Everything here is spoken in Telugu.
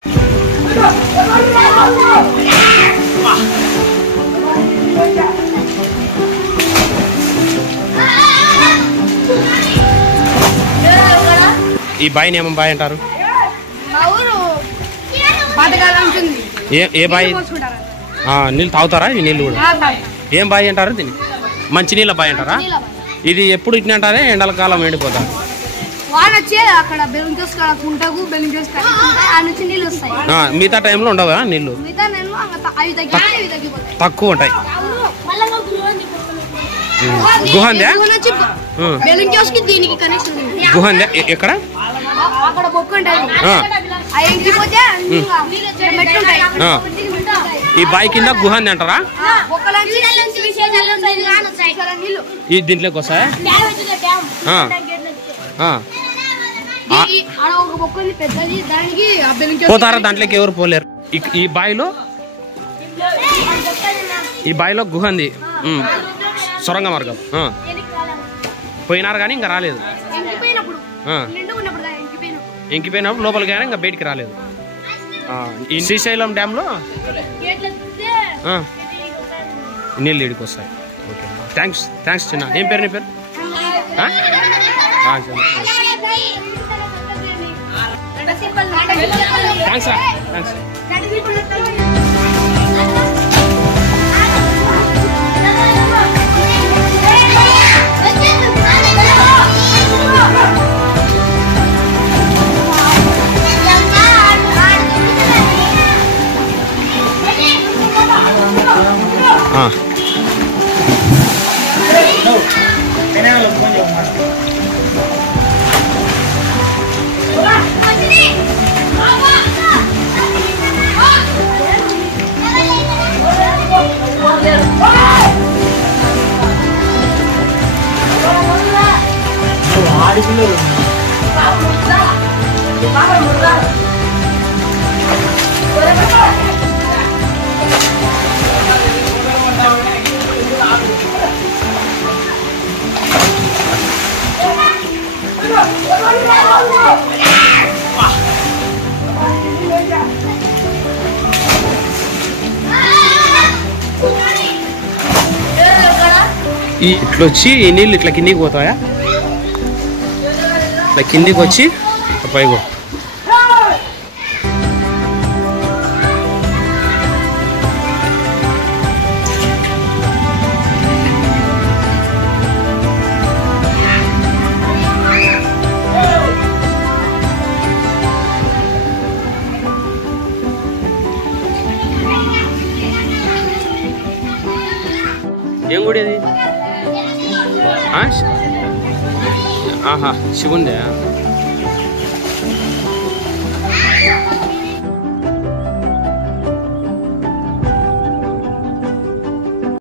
ఈ బాయిని ఏమో బాయ్ అంటారు? ఏ బాయ్? నీళ్ళు తాగుతారా? ఈ నీళ్ళు కూడా ఏం బాయ్ అంటారు దీన్ని? మంచి నీళ్ళ బాయ్ అంటారా? ఇది ఎప్పుడు ఇట్లా అంటారే? ఎండల కాలం ఎండిపోతా మిగతా టైంలో ఉండవా నీళ్ళు? తక్కువ ఉంటాయి. గుహందా? గుహందా ఎక్కడ? ఈ బాయ్ కింద గుహంది అంటారా? ఈ దీంట్లోకి వస్తాయా? పోతారా? దాంట్లోకి ఎవరు పోలేరు. ఈ బాయిలో గుహంది సొరంగ మార్గం. పోయినారు కానీ ఇంకా రాలేదు. ఎంకిపోయినప్పుడు లోపలికి కానీ ఇంకా బయటికి రాలేదు. ఈ శ్రీశైలం డ్యామ్ లో నీళ్ళు ఇడికి వస్తాయి. ఓకే, థ్యాంక్స్ చిన్న. ఏం పేరు నీ పేరు? థ్యాంక్స్. ఇట్లా వచ్చి ఈ నీళ్ళు ఇట్లా కిందికి పోతాయా? ఇట్లా కిందికి వచ్చి పైగో ఏం గుడి అది? ఆహా, శివుందే.